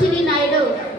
సరోజిని నాయుడు.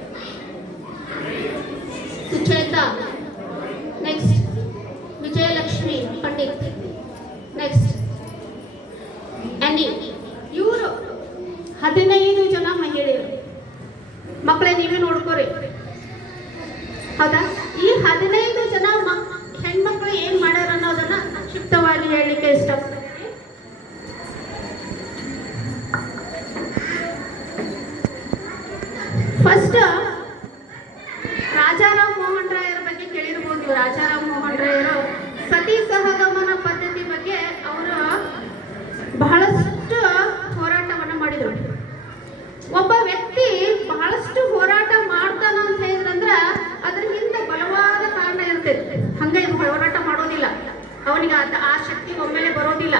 ಅವನಿಗೆ ಆ ಶಕ್ತಿ ಒಮ್ಮೆಲೆ ಬರೋದಿಲ್ಲ.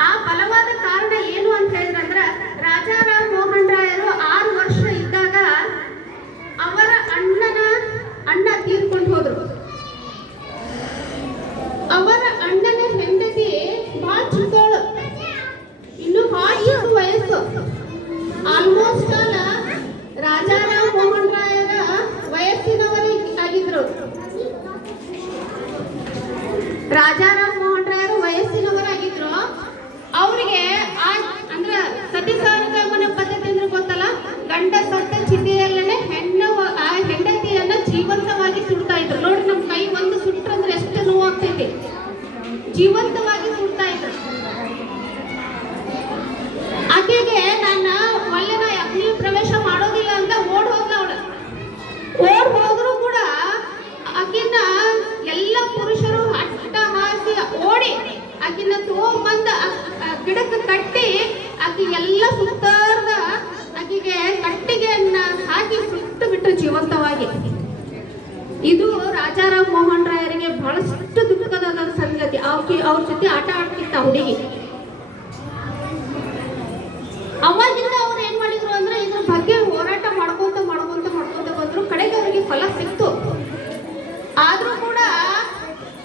ಆ ಬಲವಾದ ಜೀವಂತವಾಗಿ ಸುಡ್ತಾ ಇದ್ರು ಆಕೆಗೆ ನನ್ನ ಒಳ್ಳೆನ ಅಗ್ನಿ ಪ್ರವೇಶ ಮಾಡೋದಿಲ್ಲ ಅಂತ ಓಡ್ ಹೋದ್ಲ ಅವಳು. ಓಡ್ ಹೋದ್ರು ಕೂಡ ಆಕಿನ ಎಲ್ಲ ಪುರುಷರು ಅಟ್ಟಹಾಸಿ ಓಡಿ ಆಕಿನ ತಗೊಂಬಂದ ಗಿಡಕ್ಕೆ ಕಟ್ಟಿ ಆಕಿ ಎಲ್ಲ ಸುತ್ತಾರ್ದ ಆಕಿಗೆ ಕಟ್ಟಿಗೆಯನ್ನ ಹಾಕಿ ಸುಟ್ಟು ಬಿಟ್ಟು ಜೀವಂತವಾಗಿ. ಇದು ರಾಜಾರಾಮ್ ಮೋಹನ್ ರಾಯರಿಗೆ ಬಹಳಷ್ಟು ದುಃಖದ ಸಂಗತಿ ಅವ್ರ ಜೊತೆ ಆಟ ಆಡ್ತಿತ್ತ ಹುಡುಗಿ. ಅವಾಗಿಂದ ಅವ್ರು ಏನ್ ಮಾಡಿದ್ರು ಅಂದ್ರೆ ಇದ್ರ ಬಗ್ಗೆ ಹೋರಾಟ ಮಾಡ್ಕೊಂತ ಮಾಡ್ಕೊಂತ ಮಾಡ್ಕೊಂತ ಬಂದ್ರು. ಕಡೆಗೆ ಅವರಿಗೆ ಫಲ ಸಿಕ್ತು. ಆದ್ರೂ ಕೂಡ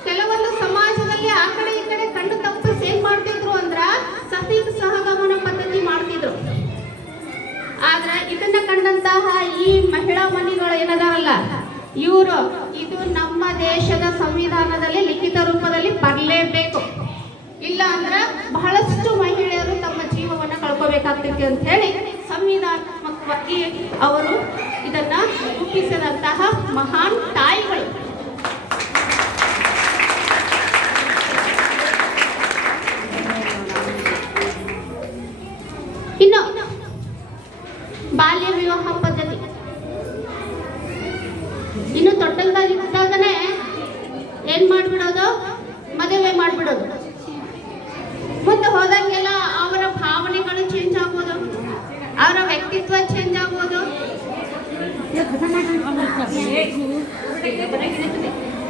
ಕೆಲವೊಂದು ಸಮಾಜದಲ್ಲಿ ಆ ಕಡೆ ಈ ಕಡೆ ಕಣ್ಣು ತಪ್ಪು ಏನ್ ಮಾಡ್ತಿದ್ರು ಅಂದ್ರ ಸತಿ ಸಹಗಮನ ಪದ್ಧತಿ ಮಾಡ್ತಿದ್ರು. ಆದ್ರೆ ಇದನ್ನ ಕಂಡಂತಹ ಈ ಮಹಿಳಾ ಮನೆಗಳು ಏನದಾರಲ್ಲ, ಇವರು ದೇಶದ ಸಂವಿಧಾನದಲ್ಲಿ ಲಿಖಿತ ರೂಪದಲ್ಲಿ ಬರಲೇಬೇಕು ಇಲ್ಲ ಅಂದ್ರೆ ಬಹಳಷ್ಟು ಮಹಿಳೆಯರು ತಮ್ಮ ಜೀವವನ್ನು ಕಳ್ಕೋಬೇಕಾಗ್ತೈತಿ ಅಂತ ಹೇಳಿ ಸಂವಿಧಾನಾತ್ಮಕವಾಗಿ ಅವರು ಇದನ್ನ ರೂಪಿಸಿದಂತಹ ಮಹಾನ್ ತಾಯಿಗಳು.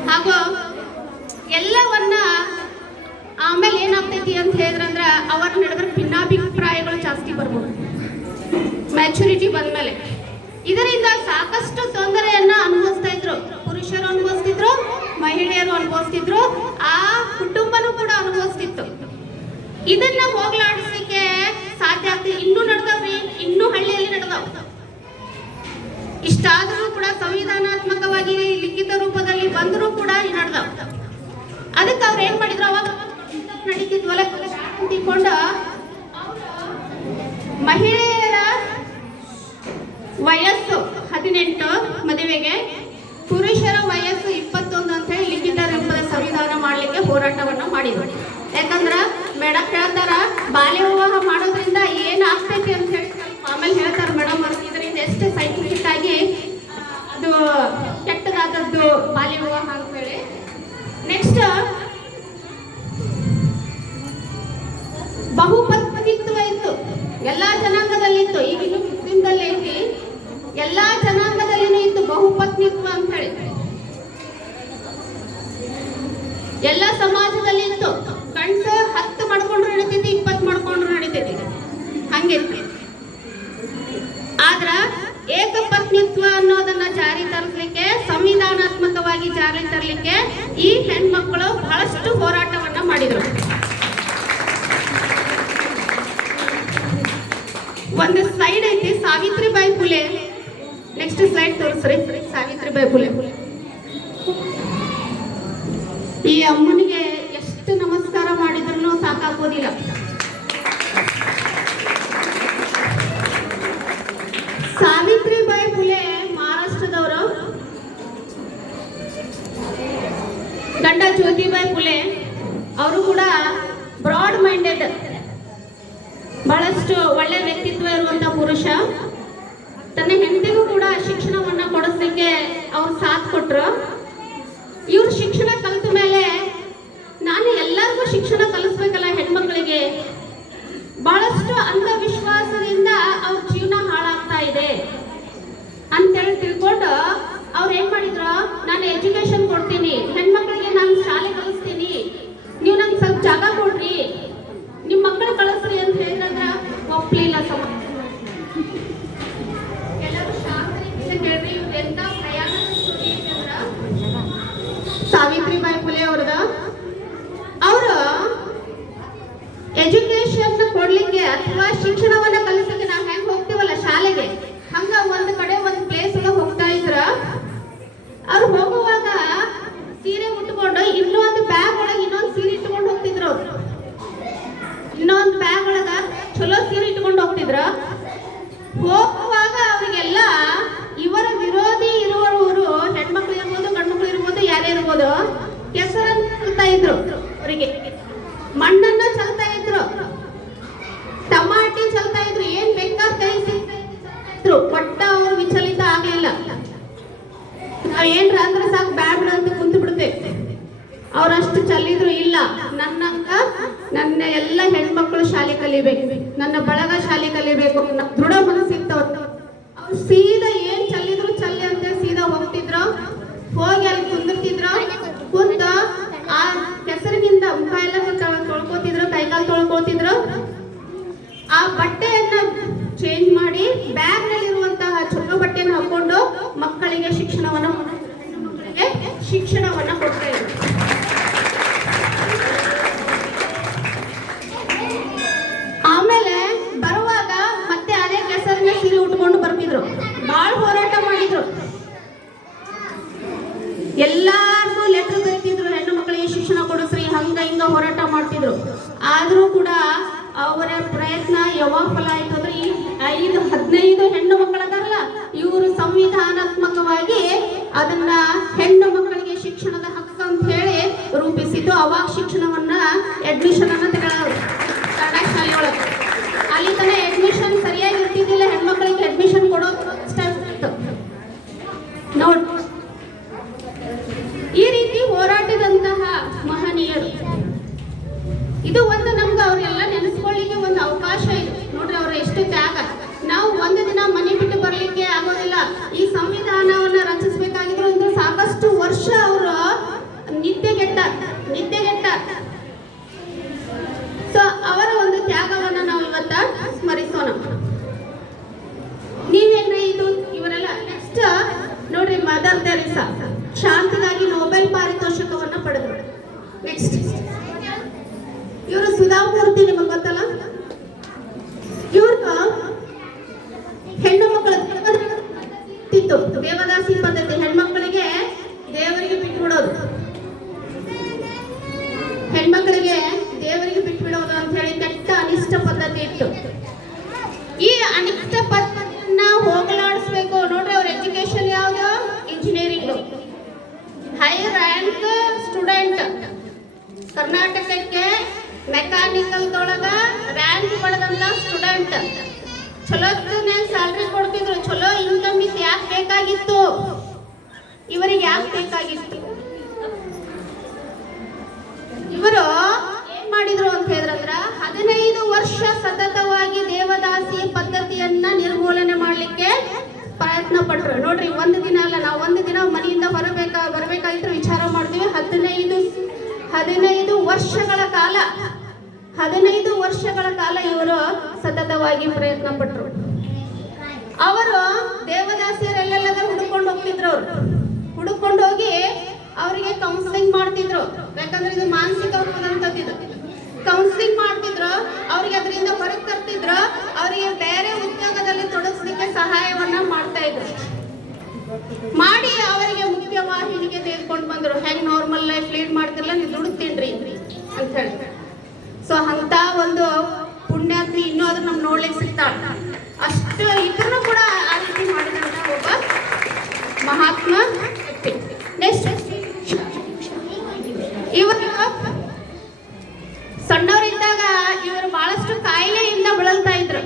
ಹಾಗೂ ಎಲ್ಲವನ್ನ ಆಮೇಲೆ ಏನಾಗ್ತೈತಿ ಅಂತ ಹೇಳಿದ್ರಂದ್ರ ಅವರ ನಡುವೆ ಭಿನ್ನಾಭಿಪ್ರಾಯಗಳು ಜಾಸ್ತಿ ಬರ್ಬೋದು. ಮ್ಯಾಚುರಿಟಿ ಬಂದ್ಮೇಲೆ. ಇದರಿಂದ ಸಾಕಷ್ಟು ತೊಂದರೆಯನ್ನ ಅನುಭವಿಸ್ತಾ ಇದ್ರು ಪುರುಷರು ಅನುಭವಿಸ್ತಿದ್ರು, ಮಹಿಳೆಯರು ಅನುಭವಿಸ್ತಿದ್ರು, ಆ ಕುಟುಂಬನೂ ಕೂಡ ಅನುಭವಿಸ್ತಿತ್ತು. ಇದನ್ನ ಹೋಗ್ಲಾಡಿಸಲಿಕ್ಕೆ ಸಾಧ್ಯ ಇನ್ನು ಇನ್ನೂ ಇನ್ನು ಇನ್ನೂ ಹಳ್ಳಿಯಲ್ಲಿ ನಡೆದವ್ರು ಇಷ್ಟಾದರೂ ಕೂಡ ಸಂವಿಧಾನಾತ್ಮಕವಾಗಿ ಲಿಖಿತ ರೂಪದಲ್ಲಿ ಬಂದರೂ ಕೂಡ ನಡೆದವ ಅದಕ್ಕೆ ಅವ್ರು ಏನ್ ಮಾಡಿದ್ರು ಅವಾಗ ನಡೀತಿದ್ವಲ್ಲ ತಿಳ್ಕೊಂಡು ಮಹಿಳೆಯರ ವಯಸ್ಸು ಹದಿನೆಂಟು ಮದುವೆಗೆ ಪುರುಷರ ವಯಸ್ಸು ಇಪ್ಪತ್ತೊಂದು ಅಂತ ಹೇಳಿ ಲಿಖಿತ ರೂಪದ ಸಂವಿಧಾನ ಮಾಡಲಿಕ್ಕೆ ಹೋರಾಟವನ್ನು ಮಾಡಿದ್ರು. ಯಾಕಂದ್ರ ಮೇಡಮ್ ಹೇಳ್ತಾರ, ಬಾಲ್ಯ ವಿವಾಹ ಮಾಡೋದ್ರಿಂದ ಏನ್ ಆಗ್ತೈತಿ ಅಂತ ಹೇಳಿ ಆಮೇಲೆ ಹೇಳ್ತಾರ. ಕೆಟ್ಟದಾದದ್ದು ಬಾಲ್ಯ ವಿವಾಹ ಅಂತೇಳಿ ನೆಕ್ಸ್ಟ್ ಬಹುಪತ್ನಿತ್ವ ಇತ್ತು. ಎಲ್ಲಾ ಜನಾಂಗದಲ್ಲಿತ್ತು. ಈಗಿನ್ನು ಮುಸ್ಲಿಂದಲ್ಲಿ ಐತಿ. ಎಲ್ಲಾ ಜನಾಂಗದಲ್ಲಿನೂ ಇತ್ತು ಬಹುಪತ್ನಿತ್ವ ಅಂತ ಹೇಳಿ ಎಲ್ಲ ಸಮಾಜದಲ್ಲಿ ಇತ್ತು. ಗಂಡ್ಸ ಹತ್ತು ಮಾಡ್ಕೊಂಡ್ರು ನಡೀತೈತಿ, ಇಪ್ಪತ್ತು ಮಾಡ್ಕೊಂಡ್ರು ನಡೀತೈತಿ. ಹಂಗಿರ್ತಿ. ಆದ್ರ ಏಕಪತ್ನಿತ್ವ ಅನ್ನೋದನ್ನ ಜಾರಿ ತರಲಿಕ್ಕೆ, ಸಂವಿಧಾನಾತ್ಮಕವಾಗಿ ಜಾರಿ ತರಲಿಕ್ಕೆ ಈ ಹೆಣ್ಮಕ್ಕಳು ಬಹಳಷ್ಟು ಹೋರಾಟವನ್ನ ಮಾಡಿದ್ರು. ಒಂದು ಸ್ಲೈಡ್ ಐತಿ, ಸಾವಿತ್ರಿಬಾಯಿ ಫುಲೆ ನೆಕ್ಸ್ಟ್ ಸ್ಲೈಡ್ ತೋರಿಸ್ರಿ, ಸಾವಿತ್ರಿಬಾಯಿ ಫುಲೆ ಈ ಅಮ್ಮನಿಗೆ ಎಷ್ಟು ನಮಸ್ಕಾರ ಮಾಡಿದ್ರು ಸಾಕಾಗೋದಿಲ್ಲ. ಜ್ಯೋತಿಬಾಯಿ ಪುಲೆ, ಅವರು ಕೂಡ ಬ್ರಾಡ್ ಮೈಂಡೆಡ್ ಬಹಳಷ್ಟು ಒಳ್ಳೆ ವ್ಯಕ್ತಿತ್ವ ಇರುವಂತ ಪುರುಷ. ತನ್ನ ಹೆಂಡತಿಗೂ ಕೂಡ ಶಿಕ್ಷಣವನ್ನ ಕೊಡಿಸ್ಲಿಕ್ಕೆ ಅವ್ರು ಸಾಥ್ ಕೊಟ್ರು. ಬೇಕಾಗಿತ್ತು. ಇವರಿಗೆ ಯಾಕೆ ಬೇಕಾಗಿತ್ತು? ಇವರು ಏನ್ ಮಾಡಿದ್ರು ಅಂತ ಹೇಳಿದ್ರಂದ್ರ ಹದಿನೈದು ವರ್ಷ ಸತತವಾಗಿ ದೇವದಾಸಿ ಪದ್ಧತಿಯನ್ನ ನಿರ್ಮೂಲನೆ ಮಾಡ್ಲಿಕ್ಕೆ ಪ್ರಯತ್ನ ಪಟ್ರು. ನೋಡ್ರಿ, ಒಂದು ದಿನ ಅಲ್ಲ, ನಾವು ಒಂದು ದಿನ ಮನೆಯಿಂದ ಬರಬೇಕ, ಬರ್ಬೇಕಾಗಿದ್ರೆ ವಿಚಾರ ಮಾಡ್ತೀವಿ. ಹದಿನೈದು ಹದಿನೈದು ವರ್ಷಗಳ ಕಾಲ, ಹದಿನೈದು ವರ್ಷಗಳ ಕಾಲ ಇವರು ಸತತವಾಗಿ ಪ್ರಯತ್ನ ಪಟ್ರು. ಅವರು ದೇವದಾಸಿಯರೆಲ್ಲೆಲ್ಲರೂ ಹುಡುಕೊಂಡು ಹೋಗ್ತಿದ್ರು ಅವರು. ಹುಡುಕೊಂಡು ಹೋಗಿ ಅವರಿಗೆ ಕೌನ್ಸಿಲಿಂಗ್ ಮಾಡ್ತಿದ್ರು. ಯಾಕಂದ್ರೆ ಇದು ಮಾನಸಿಕ ಇದು ಕೌನ್ಸಿಲಿಂಗ್ ಮಾಡ್ತಿದ್ರು, ಅವ್ರಿಗೆ ಅದರಿಂದ ಹೊರಗೆ ತರ್ತಿದ್ರು, ಅವರಿಗೆ ಬೇರೆ ಉದ್ಯೋಗದಲ್ಲಿ ತೊಡಗಿಸ್ಲಿಕ್ಕೆ ಸಹಾಯವನ್ನ ಮಾಡ್ತಾ ಇದ್ರು. ಮಾಡಿ ಅವರಿಗೆ ಮುಖ್ಯ ವಾಹಿನಿಗೆ ತೆಗೆದುಕೊಂಡು ಬಂದ್ರು. ಹೆಂಗ್ ನಾರ್ಮಲ್ ಲೈಫ್ ಲೀಡ್ ಮಾಡ್ತಿರಲ್ಲ ನೀವು ದುಡುತ್ತೀನ್ರಿ ಅಂತ ಹೇಳಿ. ಸೊ ಅಂತ ಒಂದು ಪುಣ್ಯಾತ್ರಿ ಇನ್ನೂ ಅದನ್ನ ನಮ್ ನೋಡ್ಲಿಕ್ಕೆ ಸಿಗ್ತಾಳ. ಅಷ್ಟು ಇಬ್ಬರನ್ನೂ ಕೂಡ ಆ ರೀತಿ ಒಬ್ಬ ಮಹಾತ್ಮ ನೆಕ್ಸ್ಟ್ ಇವರು ಸಣ್ಣವರಿದ್ದಾಗ ಇವರು ಬಹಳಷ್ಟು ಕಾಯಿಲೆಯಿಂದ ಬಳಲ್ತಾ ಇದ್ರು.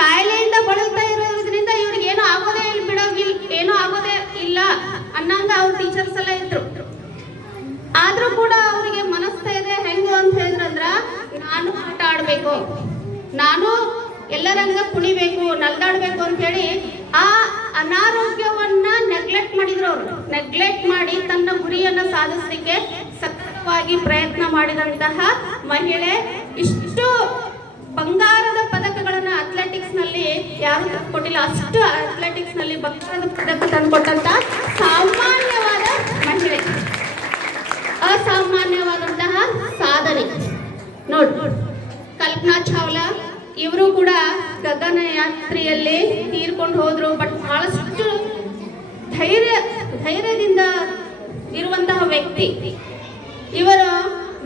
ಕಾಯಿಲೆಯಿಂದ ಬಳಲ್ತಾ ಇರೋದ್ರಿಂದ ಇವ್ರಿಗೆ ಏನೋ ಆಗೋದೇ ಇಲ್ಲ ಬಿಡೋಗಿಲ್ಲ ಏನೋ ಆಗೋದೇ ಇಲ್ಲ ಅನ್ನಂಗ ಅವ್ರ ಟೀಚರ್ಸ್ ಎಲ್ಲ ಇದ್ರು. ಆದ್ರೂ ಕೂಡ ಅವರಿಗೆ ಮನಸ್ಥೈರ್ಯ ಹೆಂಗು ಅಂತ ಹೇಳಿದ್ರಂದ್ರ, ನಾನು ಆಟ ಆಡ್ಬೇಕು. ನಾನು ಎಲ್ಲರಂಗ ಕುಣಿಬೇಕು, ನಲ್ದಾಡ್ಬೇಕು ಅಂತ ಹೇಳಿ ಆ ಅನಾರೋಗ್ಯವನ್ನ ನೆಗ್ಲೆಕ್ಟ್ ಮಾಡಿದ್ರು ಅವರು. ನೆಗ್ಲೆಕ್ಟ್ ಮಾಡಿ ತನ್ನ ಗುರಿಯನ್ನ ಸಾಧಿಸಲಿಕ್ಕೆ ಸತತವಾಗಿ ಪ್ರಯತ್ನ ಮಾಡಿದಂತಹ ಮಹಿಳೆ. ಇಷ್ಟು ಬಂಗಾರದ ಪದಕಗಳನ್ನ ಅಥ್ಲೆಟಿಕ್ಸ್ನಲ್ಲಿ ಯಾರು ಕೊಟ್ಟಿಲ್ಲ ಅಷ್ಟು ಅಥ್ಲೆಟಿಕ್ಸ್ನಲ್ಲಿ ಬಂಗಾರದ ಪದಕ ತಂದುಕೊಟ್ಟಂತ ಸಾಮಾನ್ಯವಾದ ಮಹಿಳೆ. ಅಸಾಮಾನ್ಯವಾದಂತಹ ಸಾಧನೆ. ನೋಡ್, ಕಲ್ಪನಾ ಚಾವ್ಲಾ ಇವರು ಕೂಡ ಗಗನಯಾತ್ರೆಯಲ್ಲಿ ತೀರ್ಕೊಂಡು ಹೋದ್ರು ಬಟ್ ಬಹಳಷ್ಟು ಧೈರ್ಯ, ಧೈರ್ಯದಿಂದ ಇರುವಂತಹ ವ್ಯಕ್ತಿ. ಇವರು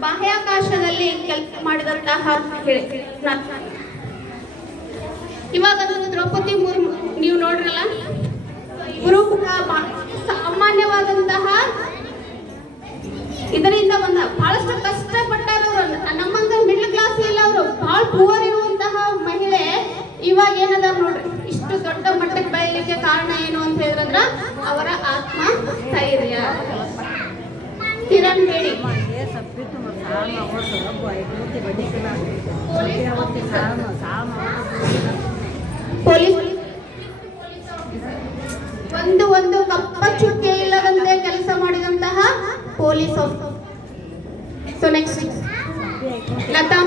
ಬಾಹ್ಯಾಕಾಶದಲ್ಲಿ ಕೆಲಸ ಮಾಡಿದಂತಹ ಇವಾಗ ದ್ರೌಪದಿ ಮುರ್ಮು, ನೀವು ನೋಡ್ರಲ್ಲ? ಇವರು ಕೂಡ ಸಾಮಾನ್ಯವಾದಂತಹ ಇದರಿಂದ ಬಂದ, ಬಹಳಷ್ಟು ಕಷ್ಟಪಟ್ಟವರು ನಮ್ಮಂತ ಮಿಡ್ಲ್ ಕ್ಲಾಸ್ ಇಲ್ಲ ಅವರು, ಬಹಳ ಪೂವರ್ ಇವಾಗ ಏನದ ನೋಡ್ರಿ, ಇಷ್ಟು ದೊಡ್ಡ ಮಟ್ಟಕ್ಕೆ ಬೆಳೆಯಲಿಕ್ಕೆ ಕಾರಣ ಏನು ಅಂತ ಹೇಳಿದ್ರಂದ್ರ ಅವರ ಆತ್ಮ ಸ್ಥೈರ್ಯ. ಕಿರಣ್ ಬೇಡಿ ಪೊಲೀಸ್ ಒಂದು ಒಂದು ಕಪ್ಪ ಚುಕ್ಕೆ ಇಲ್ಲದಂತೆ ಕೆಲಸ ಮಾಡಿದಂತಹ ಪೊಲೀಸ್ ಸೊ ನೆಕ್ಸ್ಟ್ ಲತಾ.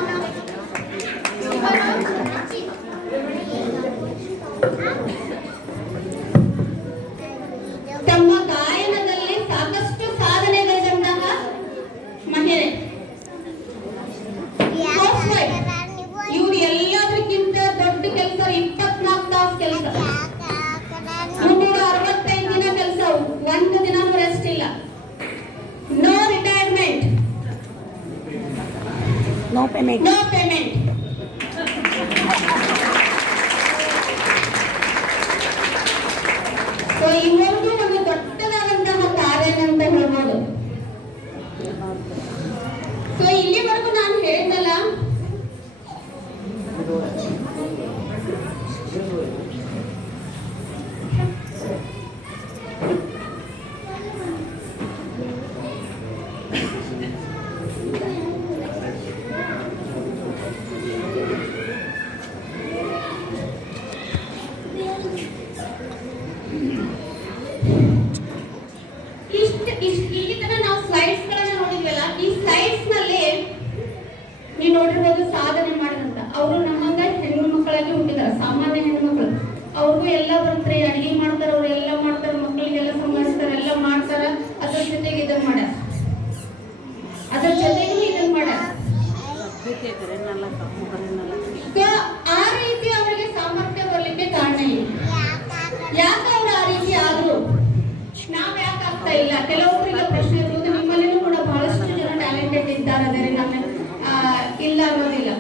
ಇಲ್ಲ ಅನ್ನೋದಿಲ್ಲ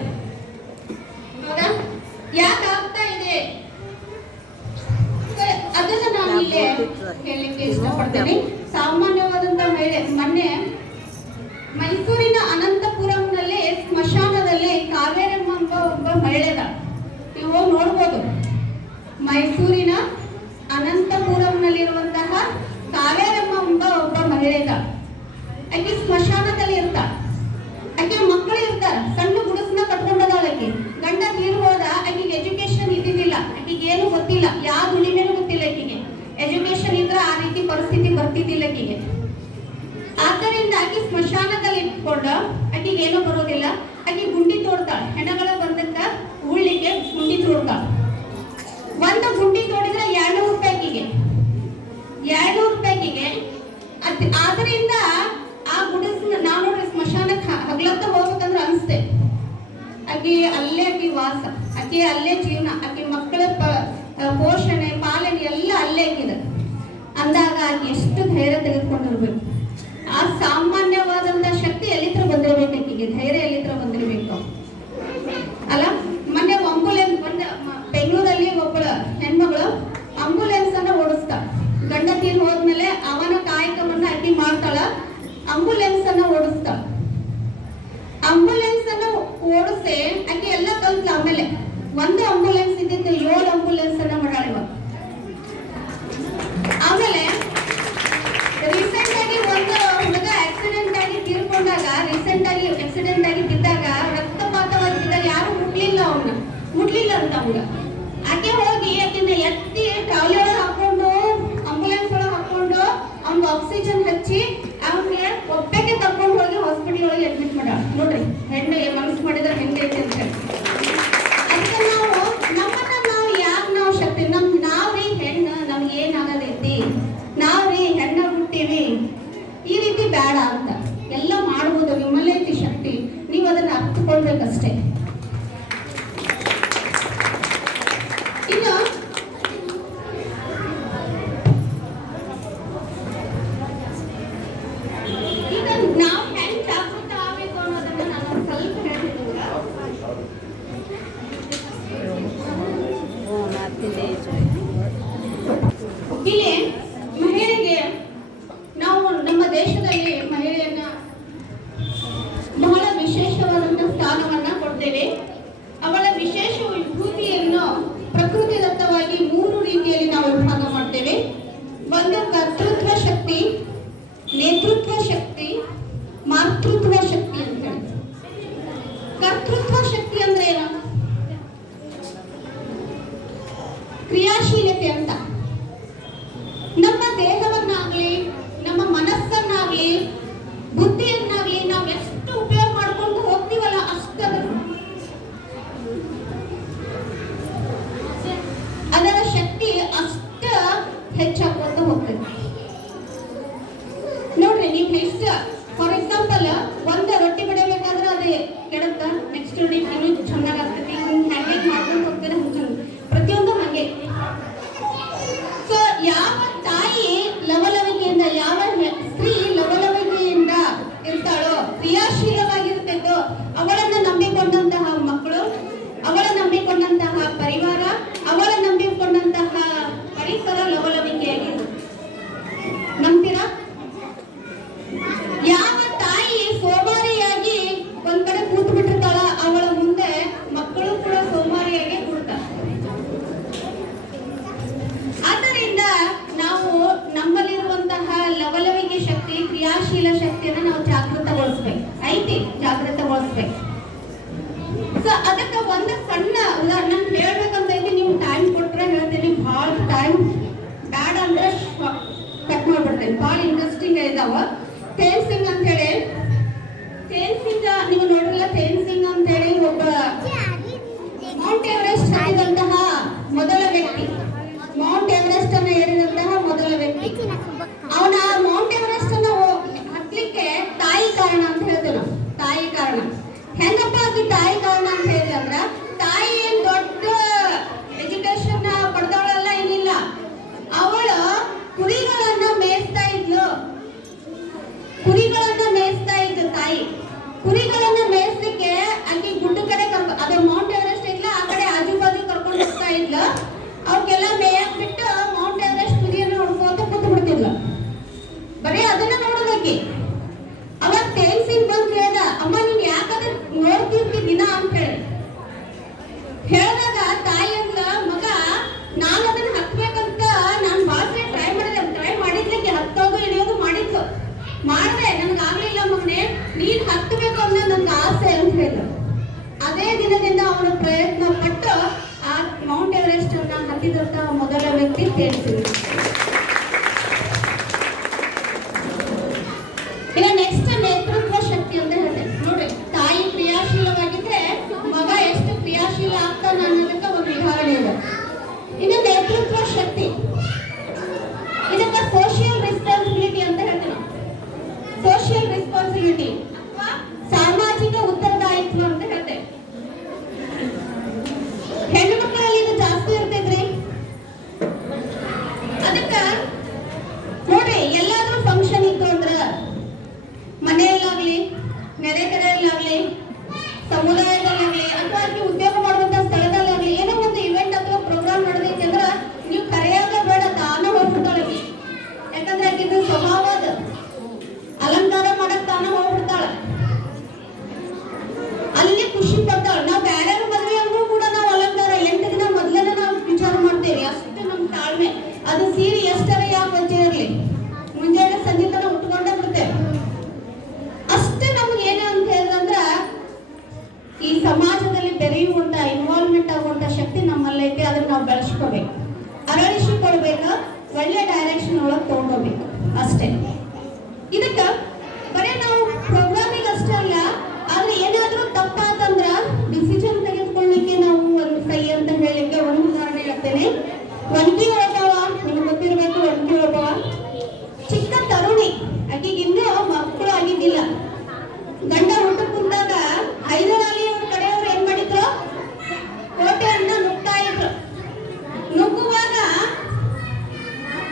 ಹೌದಾ? ಯಾಕೆ ಆಗ್ತಾ ಇದೆ? ಅದನ್ನ ನಾನು ಇಲ್ಲಿ ಹೇಳಲಿಕ್ಕೆ ಇಷ್ಟಪಡ್ತೇನೆ. ಸಾಮಾನ್ಯವಾದಂತ ಮೇಲೆ ಮೊನ್ನೆ ಮೈಸೂರಿನ ಅನಂತಪುರಂನಲ್ಲಿ ಸ್ಮಶಾನದಲ್ಲಿ ಕಾವೇರಮ್ಮ ಅಂಬ ಒಬ್ಬ ಮಹಿಳೆದ. ನೀವು ನೋಡ್ಬೋದು. ಮೈಸೂರಿನ ಆದ್ದರಿಂದ ಅಗಿ ಸ್ಮಶಾನದಲ್ಲಿ ಇಟ್ಕೊಂಡ ಆಕೆಗೆ ಏನೂ ಬರೋದಿಲ್ಲ. ಆಕೆ ಗುಂಡಿ ತೋಡ್ತಾಳೆ. ಹೆಣಗಳ ಬಂದಕ್ಕ ಉಳ್ಳಿಗೆ ಗುಂಡಿ ತೋಡ್ತಾಳೆ. ಒಂದು ಗುಂಡಿ ತೋಡಿದ್ರೆ ಎರಡು ರೂಪಾಯಿಗೆ. ಎರಡು ರೂಪಾಯಿಗೆ. ಆದ್ರಿಂದ ಆ ಗುಡಿಸ್ನ ನಾವು ನೋಡ್ರಿ ಸ್ಮಶಾನಕ್ಕೆ ಹಗ್ಲತ್ತ ಹೋಗ್ಬೇಕಂದ್ರೆ ಅನಿಸ್ತೆ ಆಕೆ ಅಲ್ಲೇ ಆಕೆ ವಾಸ. ಆಕೆ ಅಲ್ಲೇ ಜೀವನ. ಆಕೆ ಮಕ್ಕಳ ಪೋಷಣೆ, ಪಾಲನೆ ಎಲ್ಲ ಅಲ್ಲೇ ಆಕಿದೆ ಅಂದಾಗ ಎಷ್ಟು ಧೈರ್ಯ ತೆಗೆದುಕೊಂಡಿರ್ಬೇಕು. ಆ ಸಾಮಾನ್ಯವಾದಂತ ಶಕ್ತಿ ಎಲ್ಲಿತ್ರ ಬಂದಿರಬೇಕು ಆಕೆಗೆ ಧೈರ್ಯ ಎಲ್ಲಿತ್ರ ಬಂದಿರಬೇಕು? ಅಲ್ಲ, ಮೊನ್ನೆ ಅಂಬುಲೆನ್ಸ್ ಬಂದ ಬೆಂಗಳೂರಲ್ಲಿ ಒಬ್ಬಳ ಹೆಣ್ಮಗಳು ಆಂಬುಲೆನ್ಸ್ ಅನ್ನ ಓಡಿಸ್ತಾ. ಗಂಡ ತೀರ್ ಹೋದ್ಮೇಲೆ ಅವನ ಕಾಯಕವನ್ನ ಅಕ್ಕಿ ಮಾಡ್ತಾಳ ಅಂಬುಲೆನ್ಸ್ ಅನ್ನ ಓಡಿಸ್ತಾ. ಆಂಬುಲೆನ್ಸ್ ಅನ್ನ ಓಡಿಸಿ ಅಕ್ಕಿ ಎಲ್ಲ ಕಲ್ತ ಆಮೇಲೆ. ಒಂದು ಅಂಬುಲೆನ್ಸ್ ಇದ್ದಿದ್ದು ಏಳು ಅಂಬುಲೆನ್ಸ್ ಅನ್ನ ಮಾಡಾಳಿವ. enggak? with our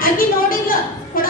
ಆಕಿ ನೋಡಿಲ್ಲ. ಕೊಡ